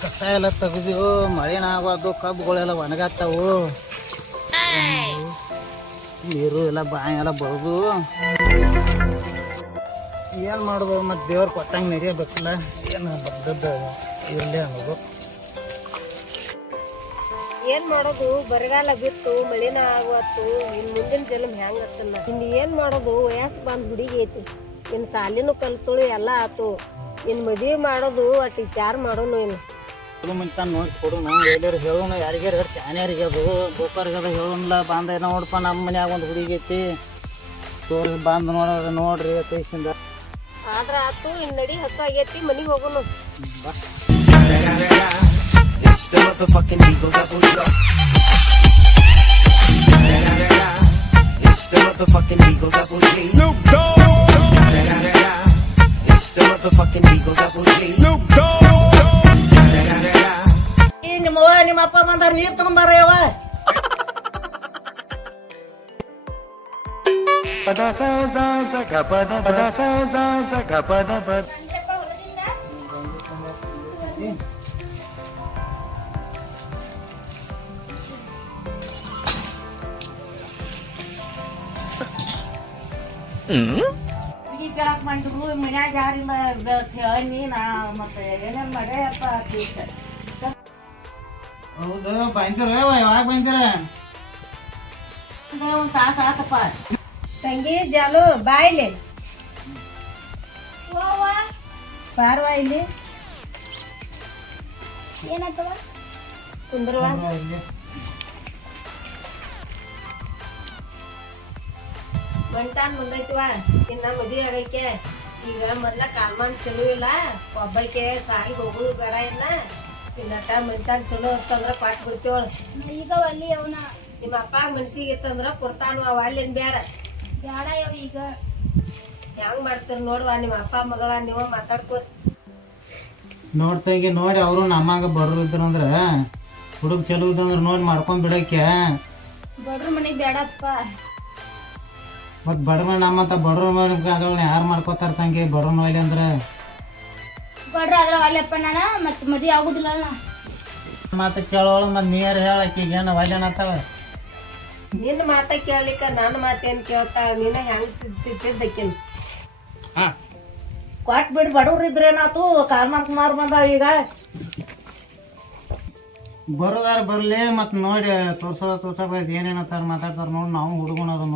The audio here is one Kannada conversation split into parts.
ಕಸ ಎಲ್ಲ ತೆಗ್ದಿವು ಮಳೆನ ಆಗೋದು ಕಬ್ಬುಗಳೆಲ್ಲ ಒಣಗಾತಾವು ನೀರು ಎಲ್ಲ ಬಾಯಿ ಎಲ್ಲ ಬರೋದು. ಏನು ಮಾಡೋದು ಮತ್ತು ದೇವ್ರು ಕೊಟ್ಟಂಗೆ ನಡೆಯಬೇಕಲ್ಲ ಏನು ಬದ್ದದ್ದು ಇರಲಿ ಅನ್ನೋದು. ಏನ್ ಮಾಡೋದು ಬರಗಾಲ ಬಿತ್ತು ಮಳಿನ ಆಗುವತ್ತು ಇನ್ ಮುಂದಿನ ಜನ್ಮ ಹೆಂಗ್ ಇನ್ನು ಇನ್ ಏನ್ ಮಾಡೋದು ವಯಸ್ಸು ಬಂದ್ ಹುಡುಗಿ ಐತಿ. ಇನ್ ಸಾಲಿನೂ ಕಲ್ತಳು ಎಲ್ಲ ಆತು. ಇನ್ ಮದ್ವಿ ಮಾಡೋದು ಅಟ್ ವಿಚಾರ ಮಾಡೋನು ಇನ್ ಅದು ಮುಂಚೆ ನೋಡಿ ಕೊಡೋಣ ಎಲ್ಲರೂ ಹೇಳೋಣ ಯಾರಿಗಾರ ಹೇಳಿ ಚಾನ್ಯಾರಿಗೆ ಅದು ಗೋಕರ್ಗದ ಹೇಳೋಣ ಬಾಂಧ ಏನೋ ನೋಡಪ್ಪ ನಮ್ಮ ಮನ್ಯಾಗ ಒಂದು ಹುಡುಗಿ ಐತಿ. ತೋರಿ ಬಾಂಧ ನೋಡ್ರಿ ನೋಡ್ರಿ ತೈಸಿಂದ ಆದ್ರ ಆತು ಇನ್ ನಡಿ ಹತ್ತು ಆಗೈತಿ ಮನಿಗ್ ಹೋಗೋನು. ಬಾ. It's the motherfucking Eagle Double G. It's the motherfucking Eagle Double G. Snoop Dogg. It's the motherfucking Eagle Double G. Snoop ಈ ನಿಮ್ಮವ್ವ ನಿಮ್ಮ ಅಪ್ಪ ಬಂದಾರ ನೀರು ತಗೊಂಬಾರ ಯವ್ವ ಹುಡುಗಿ ಕೇಳಕ್ ಮಾಡಿದ್ರು ಮನ್ಯಾಗ ಯಾರಿಲ್ಲ ಹೇಳಿ ನಾ ಮತ್ತೆ ಏನೇನು ಮಾಡ್ಯಪ್ಪ ಹೌದು ಬಂದಿರ ಯಾವಾಗ ಬಂದಿರ? ಒಂದು ತಾಸು ಆತಪ್ಪ. ತಂಗಿ ಜಾಲು ಬಾಯ್ಲಿ ಬಾರ್ವಾ ಇಲ್ಲಿ. ಏನಾಯ್ತವ ಕುಂದ್ರವಾ ಬಂಟಾನ್ ಬಂದೈತಿವ ಇನ್ನ ಮದುವೆ ಆಗೈಕೆ ಈಗ ಮೊದ್ಲ ಕಾಲ್ಮಾನ್ ಚಲೋ ಇಲ್ಲ. ಒಬ್ಬಕ್ಕೆ ಸಾಲಿ ಹೋಗುದು ಬೇಡ ಇನ್ನ. ಇನ್ನಟ ಮಂತಾನ್ ಚಲೋ ಅಂತಂದ್ರ ಪಾಟ್ ಬಿಡ್ತೇವಳ. ಈಗ ಅಲ್ಲಿ ಅವನ. ನಿಮ್ಮ ಅಪ್ಪ ಮನ್ಸಿಗೆ ಇತ್ತಂದ್ರ ಕೊಡ್ತಾನು ಅವ ಅಲ್ಲಿನ್ ಬೇಡ ಬೇಡ ಯಾವ ಈಗ. ಹೆಂಗ್ ಮಾಡ್ತೀರ ನೋಡುವ ನಿಮ್ಮ ಅಪ್ಪ ಮಗಳ ನೀವ ಮಾತಾಡ್ಕೋ ನೋಡ್ತಾಗಿ ನೋಡಿ ಅವರು ನಮ್ಮಾಗ ಬಡ್ರು ಇದ್ರು ಅಂದ್ರೆ ಹುಡುಗ ಚಲೋ ಇದ್ರ ನೋಡಿ ಮಾಡ್ಕೊಂಡ್ ಬಿಡಕ್ಕೆ. ಬಡ್ರ ಮನೆಗ್ ಬ್ಯಾಡಪ್ಪ. ಮತ್ ಬಡ್ರ ನಮ್ಮಂತ ಬಡ್ರ ಮಗಳನ್ನ ಯಾರು ಮಾಡ್ಕೋತಾರ ತಂಗಿ? ಬಡ್ರ ನೋಡಿ ಅಂದ್ರೆ? ಬಡ್ರ ಅದ್ರ ಅಲ್ಲಪ್ಪ ನಾನು ಮತ್ತೆ ಮದುವೆ ಆಗುದಿಲ್ಲ ಅಣ್ಣ ಮತ್ತೆ ಕೇಳೋಳು ಮತ್ ನೀರ್ ಹೇಳಕ್ಕೆ ಏನು ವಜನತ್ತಾವ ನಿನ್ನ ಮಾತ ಕೇಳಲಿಕ್ಕ ನನ್ನ ಮಾತೇನು ಕೇಳ್ತಾಳ ನೀನ ಹೆಂಗ್ ತಿದ್ದಿದ್ದಕ್ಕಿನ್? ಕೊಟ್ಟು ಬಿಡು ಬಡವ್ರು ಇದ್ರೇನಾತು ಕಾಲ್ಮಾಕ್ ಮಾರು ಬಂದಾವ ಈಗ. ಬರೋದಾರ ಬರ್ಲಿ ಮತ್ತು ನೋಡಿ ತೋರ್ಸೋದ ತೋರ್ಸಕ ಏನೇನತ್ತಾರ ಮಾತಾಡ್ತಾರ ನೋಡಿ ನಾವು ಹುಡುಗನ ಅದು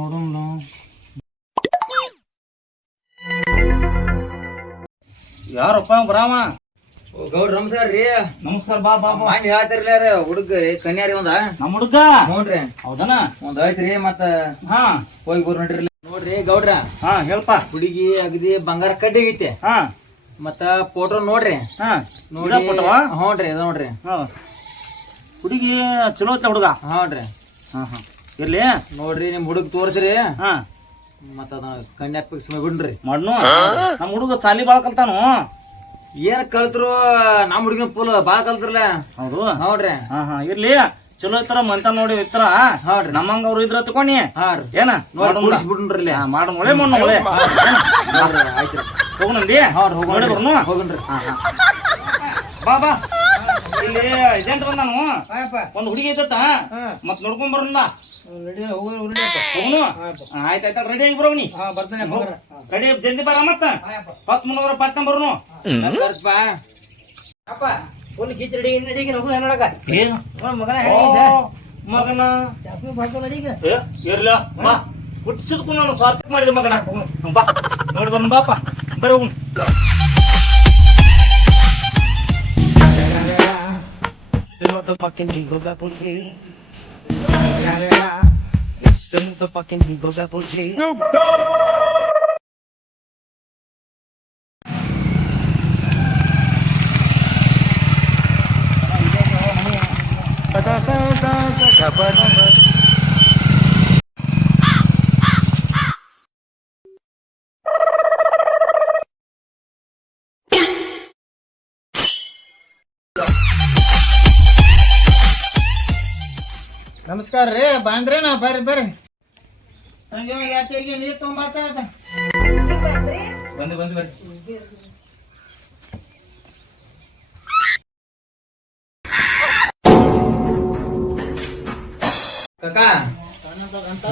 ಯಾರಪ್ಪ ಬ್ರಾಮ? ಗೌಡ್ರ ನಮಸ್ಕಾರ ರೀ. ನಮಸ್ಕಾರ ಬಾ ಬಾ ಬಾ. ಹೇಳ್ತಿರ್ಲಾರ ಹುಡುಗ ಕನ್ಯಾರಿ ಒಂದ. ನಮ್ಮ ಹುಡುಗ? ನೋಡ್ರಿ ಹೌದನ? ಒಂದ್ ಐತ್ರಿ ಮತ್ತ ಹಾ. ಹೋಗಿ ಬರ್ ನೋಡ್ರಿ. ನೋಡ್ರಿ ಗೌಡ್ರ. ಹಾ ಹೇಳಪ್ಪ ಹುಡುಗಿ ಅಗದಿ ಬಂಗಾರ ಕಡ್ಡಿ ಆಗೈತಿ. ಹಾ. ಮತ್ತ ಫೋಟೋ ನೋಡ್ರಿ. ಹಾ. ನೋಡಿ ಫೋಟೋ ಹ್ಞೂನ್ರಿ ಅದ ನೋಡ್ರಿ. ಹಾ. ಹುಡುಗಿ ಚಲೋ ಐತ ಹುಡುಗ. ಹ್ಞೂನ್ರಿ ಹಾ ಹಾ. ಇರ್ಲಿ. ನೋಡ್ರಿ ನಿಮ್ ಹುಡುಗ ತೋರ್ಸ್ರಿ. ಹಾ. ಮತ್ತ ಅದ ಕನ್ಯಾ ಬಿಡ್ರಿ ಮಣ್ಣು ಮಾಡ್ನು? ನಮ್ಮ ಹುಡುಗ ಸಾಲಿ ಬಾಳ ಕಲ್ತಾನು? ಏನ್ ಕಲ್ತ್ರು ನಮ್ ಹುಡುಗಿನ ಫುಲ್ ಬಾಳ ಕಲ್ತ್ರಲ್ಲ? ಹೌದು. ನೋಡ್ರಿ. ಹಾ ಹಾ. ಇರ್ಲಿ. ಚಲೋ ಇತ್ತರ ಮಂತ ನೋಡಿ ಇತ್ತರ. ಹೌದ್ರಿ ನಮ್ಮಂಗ ಅವ್ರು ಇದ್ರ ತಕೊಂಡಿ ಹಾಡ್ರಿ ಏನ? ನೋಡಿ ಮುಗಿಸ್ಬಿಡ್ರಿ ಮಾಡ ಮೊಳೆ ಮಣ್ಣು ಮೊಳೆ ಆಯ್ತು ಹೋಗೋಣಂದಿ ಹೌದ್ರಿ ಹೋಗೋಣ ನೋಡಿ ಬರ್ನು. ಹಾ. ಬಾ ಬಾ. ಇಲ್ಲಿ ಏಜೆಂಟ್ ಬಂದಾನು. ಒಂದ್ ಹುಡುಗಿ ಐತತ್ತ ಮತ್ ನೋಡ್ಕೊಂಡ್ ಬರೋಣ. ಹೋಗುನು? ಆಯ್ತ. ಆಯ್ತ ರೆಡಿ ಆಗಿ ಬರ್ತಾನೆ ರೆಡಿ ಜಲ್ದಿ ಬರ ಮತ್ತ. ಹತ್ ಮುನ್ನೂರ ಪಟ್ಟ ಬರೋನು. ಅಪ್ಪ ನೋಡು ನೋಡಕ ಏನು ಮಗನ ಮಗನ. ಏ, ಇರ್ಲ. ಬಾ. ಹುಟ್ಟಿಸಿದ್ಕು ನಾನು ಸ್ವಾರ್ಥ ಮಾಡಿದ ಮಗನ. ಬಾ. ನೋಡಿ ಬರೋಣ ಬಾಪ ಬರೀ motherfucking Eagles Apple G. It's the motherfucking jingle Apple G. Snoop Dogg! Ba-da-da-da-da-da-ba-da-da ನಮಸ್ಕಾರ ರೀ ಬಂದ್ರೇನ ಬರ್ರಿ ಬರ್ರಿ. ಹಂಗೆ ನೀರು ಬಂದು ಬಂದು ಬರ್ರಿ.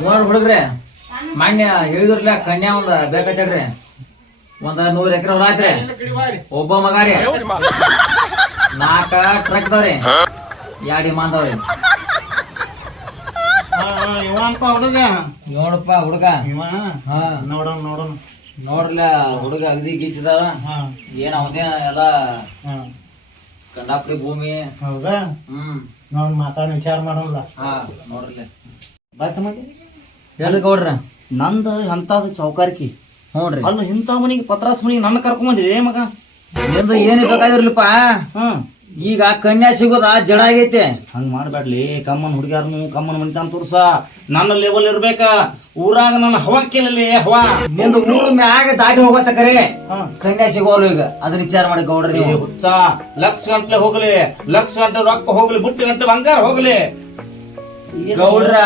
ನೋಡ್ ಹುಡುಗ್ರೆ ಮಾನ್ಯ ಹೇಳಿದ್ರಲ್ಲ ಕನ್ಯಾ ಒಂದ ಬೇಕಾಗ್ರಿ ಒಂದ ನೂರ್ ಎಕರೆ ಹೊಲ ಆತ್ರಿ ಒಬ್ಬ ಮಗಾರಿ ರೀ. ಟ್ರಕ್ ದವ್ರಿ ಯಾಡಿ ಮಾಂದವ್ರಿ ಹುಡುಗ? ನೋಡಪ್ಪ ಹುಡುಗ. ಇವ? ಹಾ. ನೋಡೋಣ ನೋಡೋಣ ನೋಡ್ರಲ್ಲ ಹುಡುಗ ಅಗದಿ ಗೀಚದ ಹಾ. ಏನ್ ಅವನೇ ಎಲ್ಲ ಕಂಡಾಪುರಿ ಭೂಮಿ. ಹೌದಾ? ಹ್ಮ್. ನೋಡ್ ಮಾತಾಡ ವಿಚಾರ ಮಾಡೋಣ ಹಾ ನೋಡ್ರಲ್ಲ ಬಾಯ್ತಮ್ಮ ಹೇಳ್ರಿ ಗೌಡ್ರ? ನಂದು ಎಂತಾದ ಸಾವುಕಾರಿಕಿ. ಹ್ಞೂನ್ರಿ. ಅಲ್ಲ ಇಂಥ ಮನಿಗೆ ಪತ್ರಾಸ್ ಮನಿಗೆ ನನ್ನ ಕರ್ಕೊಂಬಂದಿದೆ ಮಗ? ಏನ್ ಬೇಕಾಗಿರ್ಲಿಪ್ಪ ಹ್ಮ್ ಈಗ ಕನ್ಯಾ ಸಿಗೋದ ಜಡ ಆಗೈತೆ. ಹಂಗ ಮಾಡ್ಬೇಡ್ಲಿ ಕಮ್ಮನ್ ಹುಡುಗ್ಯಾರನು ಕಮ್ಮನ್ ಮನಿತ ತೋರ್ಸ. ನನ್ನ ಲೆವೆಲ್ ಇರ್ಬೇಕ. ಊರಾಗ ನನ್ನ ಹವಾ ಕೇಳಲಿ ಹವಾ. ನಿಂದು ಮೂರು ಮ್ಯಾಗ ದಾಟಿ ಹೋಗತ್ತ ಕರೆ. ಕನ್ಯಾ ಸಿಗೋಲು ಈಗ? ಅದನ್ನ ವಿಚಾರ ಮಾಡಿ ಗೌಡ್ರಿ ನೀವು. ಹುಚ್ಚ ಲಕ್ಷ ಗಂಟ್ಲೆ ಹೋಗ್ಲಿ ಲಕ್ಷ ಗಂಟೆ ರೊಕ್ಕ ಹೋಗ್ಲಿ ಬುಟ್ಟಿ ಗಂಟೆ ಬಂಗಾರ ಹೋಗ್ಲಿ. ಗೌಡ್ರ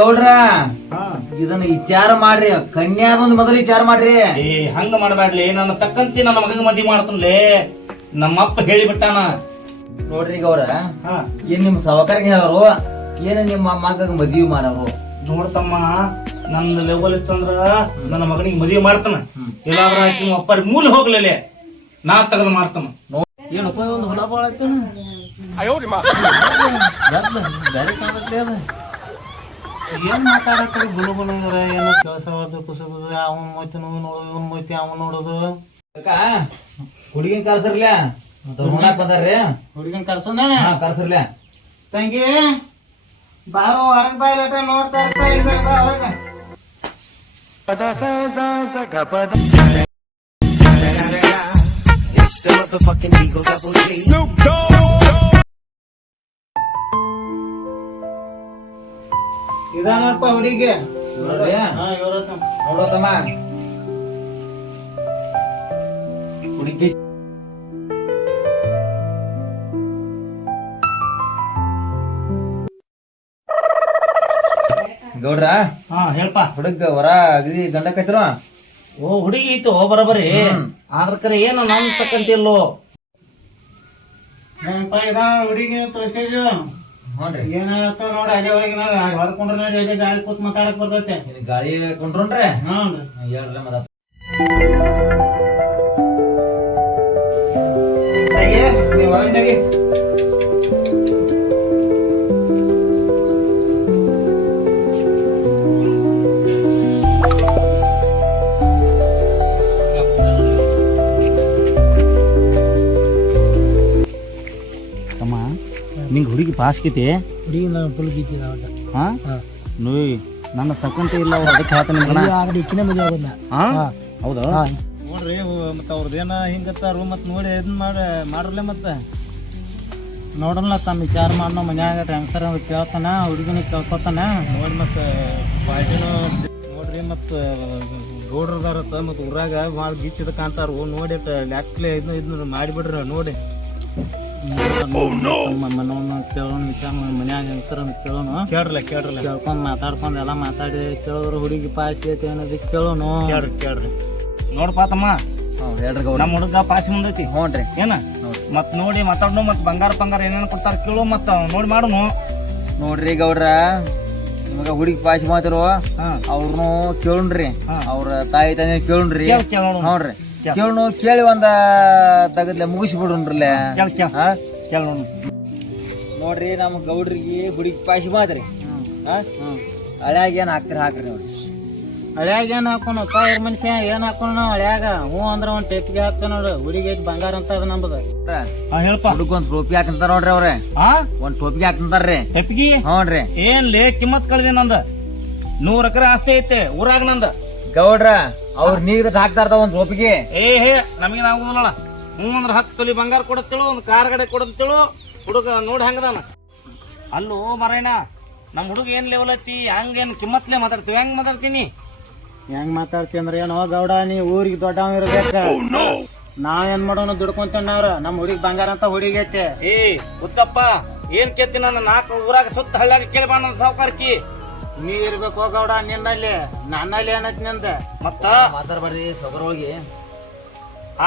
ಗೌಡ್ರ. ಹಾ. ಇದನ್ನ ವಿಚಾರ ಮಾಡ್ರಿ ಕನ್ಯಾದೊಂದು ಮೊದಲು ವಿಚಾರ ಮಾಡ್ರಿ. ಏ ಹಂಗ ಮಾಡ್ಬೇಡ್ಲಿ ನನ್ನ ತಕ್ಕಂತಿ ನನ್ನ ಮಗನ ಮದಿ ಮಾಡ್ತನ್ಲೇ. ನಮ್ಮಪ್ಪ ಹೇಳಿಬಿಟ್ಟಾನ ನೋಡ್ರಿ ಈಗ ಹಾ. ಏನ್ ನಿಮ್ ಸಹಕಾರಿಗೆ ಹೇಳೋರು ಏನ ನಿಮ್ಮ ಮಗ ಮದ್ವಿ ಮಾಡೋರು ನೋಡ್ತಮ್ಮ ನನ್ನ ಲೆವೆಲ್ ಇತ್ತಂದ್ರ ನನ್ನ ಮಗನಿಗೆ ಮದುವೆ ಮಾಡ್ತಾನ. ಇಲ್ಲಾಂದ್ರ ಆಕಿ ಅಪ್ಪ ಮೂಲ ಹೋಗ್ಲೇ ನಾ ತಗದ್ ಮಾಡ್ತಾನ. ಏನಪ್ಪ ಒಂದು ಹೊಲ ಬಾಳ ಆಯ್ತಾನ? ಅದ. ಏನ್ ಮಾತಾಡತ್ತ ಗುಲು ಗುಲು ಅಂದ್ರ ಏನೋ ಕೇಳ್ಸವದು ಕುಸುಬದು ಅವನ್ ಮೊಯ್ತಿ ನೋಡೋದು ನೋಡು ಇವನ್ ಮೊಯ್ತಿ ಅವನ್ ನೋಡೋದು. ಹುಡುಗಿನ ಕರ್ಸರ್ಲ ನೋಡಾಕ್ ಬಂದಾರ್ರಿ ಹುಡುಗನ್ ಕರ್ಸೋಣ ಹಾ ಕರ್ಸರ್ಲ. ತಂಗಿ ಬಾರೋ ಹೊರಗ್ ಬಾಯ್ಲಟ ನೋಡ್ತಾ ಇರ್ತಾ ಈ ಕಡೆ ಬಾ ಹೊರಗ. It's the motherfucking Eagle Double G. ಇದಾನಪ್ಪ ಹುಡುಗಿ ನೋಡೋತಮ್ಮ ಹುಡುಗಿ ಗೌಡ್ರ? ಹಾ ಹೇಳ್ಪ. ಹುಡುಗ ಹೊರ ಅಗದಿ ಗಂಡ ಕೈತ್ರ ಓ ಹುಡುಗಿ ಐತಿ ಓ ಬರಬರಿ. ಆದ್ರ ಕರೆ ಏನು ನಮ್ ತಕ್ಕಂತಿಲ್ಲೋ? ಏನಪ್ಪ ಇದಾನ ಹುಡುಗಿ ತೋರ್ಸಿದ್ಯು? ಏನಾಗತ್ತ ಏನಾಯ್ತ ನೋಡ ಅಲ್ಲೇ ಹೋಗಿ ನೋಡಿ ಹೊರ್ಕೊಂಡ್ರೆ ನೋಡಿ ಗಾಳಿ ಕೂತ್ ಮಾತಾಡಕ್ ಬರ್ತೈತೆ. ಗಾಳಿ ಕೊಂಡ್ರೋನ್ರಿ? ಹ್ಞೂ ಹೇಳ್ರಿ ತಂಗಿ ನೀವ್ ಒಳಗ್ ಪಾಸ್ಕಿತಿ ಹುಡುಗಿ ನಾನು ಫುಲ್ ಗೀತಿ ಹಾ? ನೋಯ್ ನನ್ನ ತಕ್ಕಂತೆ ಇಲ್ಲ ಅವ್ರು ಅದಕ್ಕೆ ಹೇಳ್ತಾನೆ ಮಗನ ಆಗಡಿ ಇಕ್ಕಿನ ಮದುವೆ ಆಗೋದ್ನ. ಹಾ? ಹೌದಾ? ನೋಡ್ರಿ ಮತ್ತೆ ಅವ್ರದ್ದೇನ ಹಿಂಗತ್ತಾರು ಮತ್ತೆ ನೋಡಿ ಇದನ್ನ ಮಾಡಿ ಮಾಡ್ರಲ್ಲ ಮತ್ತೆ. ನೋಡಲ್ಲ ತಮ್ಮ ವಿಚಾರ ಮಾಡೋ ಮನ್ಯಾಗ ಟ್ಯಾಂಕ್ಸರ್ ಕೇಳ್ತಾನ ಹುಡುಗಿನ ಕೇಳ್ಕೊತಾನ? ನೋಡಿ ಮತ್ತೆ ಪಾರ್ಟಿನೂ ನೋಡ್ರಿ ಮತ್ತೆ ಗೌಡ್ರದಾರತ್ತ ಮತ್ತೆ ಊರಾಗ ಭಾಳ ಗೀಚದ ಕಾಣ್ತಾರ ನೋಡಿ ಲ್ಯಾಕ್ಲೆ ಇದನ್ನ ಇದನ್ನ ಮಾಡಿಬಿಡ್ರಿ ನೋಡಿ. ಮನವನ್ನ ಕೇಳೋಣ ವಿಚಾರ ಮನ್ಯಾಗ ಹೆಂಗ್ಸರ ಕೇಳೋಣ ಕೇಳ್ರಲ್ಲ ಕೇಳ್ರಲ್ಲ ಕೇಳ್ಕೊಂಡ್ ಮಾತಾಡ್ಕೊಂಡ್ ಎಲ್ಲ ಮಾತಾಡಿ ಕೇಳಿದ್ರು ಹುಡುಗಿ ಪಾಸ್ ಐತಿ ಅನ್ನೋದಕ್ಕೆ ಕೇಳೋಣ ಕೇಳ್ರಿ ಕೇಳ್ರಿ ನೋಡ್ಪಾ ತಮ್ಮ ನಮ್ಮ ಹುಡುಗ ಪಾಸ್ ಮುಂದೈತಿ ಹ್ಞೂನ್ರಿ ಏನ ಮತ್ ನೋಡಿ ಮಾತಾಡ್ನು ಮತ್ ಬಂಗಾರ ಬಂಗಾರ ಏನೇನು ಕೊಡ್ತಾರ ಕೇಳು ಮತ್ತ ನೋಡಿ ಮಾಡೋನು ನೋಡ್ರಿ ಗೌಡ್ರ ನಿಮಗ ಹುಡುಗಿ ಪಾಸಿ ಮಾತಿರು ಅವ್ರನ್ನೂ ಹಾ. ಅವ್ರ ತಾಯಿ ತಂದೆ ಕೇಳುಣ್ರಿ. ಕೇಳ್ ಕೇಳೋಣ ನೋಡ್ರಿ ಕೇಳು ಕೇಳಿ ಒಂದ ತಗದ್ಲೆ ಮುಗಿಸಿ ಬಿಡ್ರಲ್ಲ ಕೇಳ್ ಕೇಳ್. ಹಾ ಕೇಳ್ ನೋಡು. ನೋಡ್ರಿ ನಮ್ ಗೌಡ್ರಿಗೆ ಹುಡುಗಿ ಪಾಶಿ ಮಾತ್ರಿ ಹಾ ಹಳ್ಯಾಗ ಏನ್ ಹಾಕ್ತಿರಿ ಹಾಕ್ರಿ ನೋಡ್ರಿ. ಹಳ್ಯಾಗ ಏನ್ ಹಾಕೋಣ ಕಾಯರ್ ಮನುಷ್ಯ ಏನ್ ಹಾಕೋಣ ನಾವು ಹಳ್ಯಾಗ? ಹ್ಞೂ ಅಂದ್ರ ಒಂದ್ ಟೆಪ್ಗೆ ಹಾಕ್ತ ನೋಡು ಹುಡುಗಿ ಐತಿ ಬಂಗಾರ ಅಂತ ಅದು ನಮ್ಮದು ಹೇಳಪ್ಪ ಹೇಳ್ಪ. ಹುಡುಗ ಒಂದ್ ಟೋಪಿ ಹಾಕಂತಾರ ನೋಡ್ರಿ ಅವ್ರೆ. ಹಾ ಒಂದ್ ಟೋಪಿ ಟೆಪ್ಗಿ ಹ್ಞೂ ರೀ. ಏನ್ ಲೇಟ್ ಕಿಮ್ಮತ್ ಕಳ್ದಿ ನಂದ? ನೂರ್ ಎಕರೆ ಆಸ್ತಿ ಐತೆ ಊರಾಗ ನಂದ. ಗೌಡ್ರ ಅವ್ರ ನೀರ್ ಹಾಕ್ತಾರ ಒಂದ್ ಒಪ್ಪಿಗೆ. ಏ ಹೇ ನಮ್ಗೆ ಆಗುದಿಲ್ಲ ಹ್ಞೂ ಅಂದ್ರ ಹತ್ತು ತೊಲಿ ಬಂಗಾರ ಕೊಡತ್ತೇಳು ಒಂದು ಕಾರ್ ಗಡೆ ಕೊಡತ್ತೇಳು. ಹುಡುಗ ನೋಡಿ ಹಂಗದಾನ. ಅಲ್ಲೋ ಮರೇನ ನಮ್ಮ ಹುಡುಗ ಏನ್ ಲೆವೆಲ್ ಐತಿ ಹಂಗೇನ್ ಕಿಮ್ಮತ್ಲೆ ಮಾತಾಡ್ತೀವಿ ಹೆಂಗ್ ಮಾತಾಡ್ತೀನಿ? ಹೆಂಗ್ ಮಾತಾಡ್ತಿ ಅಂದ್ರೆ ಏನೋ ಗೌಡ ನೀ ಊರಿಗೆ ದೊಡ್ಡವ ಇರ್ಬೇಕ. ನಾವ್ ಏನ್ ಮಾಡೋಣ ದುಡ್ಕೊಂತಣ್ಣವ್ರ ನಮ್ ಹುಡುಗ ಬಂಗಾರ ಅಂತ ಹುಡುಗಿ ಐತೆ ಏ ಹುಚ್ಚಪ್ಪ ಏನ್ ಕೇಳ್ತಿ ನನ್ನ ನಾಲ್ಕು ಊರಾಗ ಸುತ್ತ ಹಳ್ಳ್ಯಾಗ ಕೇಳಿ ನನ್ನ ಸಾವುಕಾರಕಿ. ನೀ ಇರ್ಬೇಕು ಗೌಡ ನಿನ್ನಲ್ಲಿ. ನನ್ನಲ್ಲಿ ಏನೈತಿ ನಿಂದ? ಮತ್ತ ಮಾತಾಡ್ಬಾರ್ರಿ ಸೌಕರ್ ಒಳಗೆ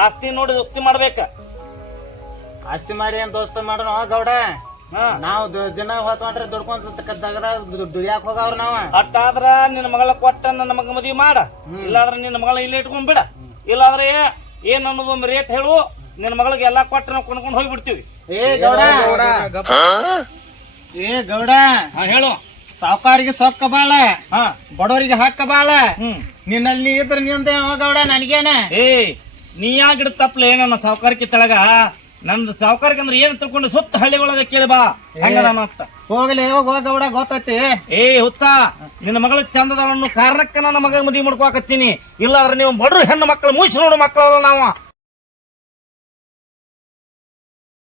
ಆಸ್ತಿ ನೋಡಿ ದೋಸ್ತಿ ಮಾಡ್ಬೇಕ. ಆಸ್ತಿ ಮಾಡಿ ಏನ್ ದೋಸ್ತ ಮಾಡೋಣ ಗೌಡ. ನಾವು ದಿನ ಹೊತ್ಕೊಂಡ್ರೆ ದುಡ್ಕೊಂತ ದಗದಾಗ ದುಡಿಯಾಕ ಹೋಗವ್ರ ನಾವ. ಅಟ್ಟಾದ್ರ ನಿನ್ನ ಮಗಳ ಕೊಟ್ಟ ನನ್ನ ಮಗ ಮದುವೆ ಮಾಡ. ಇಲ್ಲಾದ್ರ ನಿನ್ನ ಮಗಳ ಇಲ್ಲಿ ಇಟ್ಕೊಂಡ್ ಬಿಡ. ಇಲ್ಲಾದ್ರೆ ಏನ್ ಅನ್ನೋದು ಒಂದು ರೇಟ್ ಹೇಳು. ನಿನ್ನ ಮಗಳಿಗೆ ಎಲ್ಲಾ ಕೊಟ್ಟ ನಾವು ಕೊಂಡ್ಕೊಂಡು ಹೋಗ್ಬಿಡ್ತೀವಿ. ಏ ಗೌಡ. ಏ ಗೌಡ. ಹಾ ಹೇಳು. ಸಾವುಕಾರಿಗೆ ಸೊಕ್ಕ ಬಾಳ. ಹಾ. ಬಡವರಿಗೆ ಹಾಕ ಬಾಳ. ಹ್ಮ್. ನಿನ್ನಲ್ಲಿ ಇದ್ರ ನಿಂದ ಹೋಗೌಡ ನನಗೇನ? ಏ ನೀ ಯಾಗಿಡ ತಪ್ಪಲ? ನನ್ನ ಸಾವುಕಾರಕ್ಕೆ ತಳಗ ನನ್ನ ಸಾವುಕಾರಕ್ಕೆ ಅಂದ್ರೆ ಏನ್ ತಿಳ್ಕೊಂಡು ಸುತ್ತ ಹಳ್ಳಿಗಳೊಳಗ ಕೇಳಿ ಬಾ. ಹೆಂಗದ ಮತ್ತ ಹೋಗಲಿ ಹೋಗ್ ಹೋಗ್ ಗೌಡ ಗೊತ್ತೈತಿ ಏ ಹುಚ್ಚ ನಿನ್ನ ಮಗಳ ಚಂದದ ಕಾರಣಕ್ಕೆ ನನ್ನ ಮಗ ಮದುವೆ ಮಾಡ್ಕೋಕತ್ತೀನಿ ಇಲ್ಲಾದ್ರೆ ನೀವು ಬಡ್ರು ಹೆಣ್ಣು ಮಕ್ಕಳು ಮೂಸಿ ನೋಡು ಮಕ್ಕಳು ನಾವು.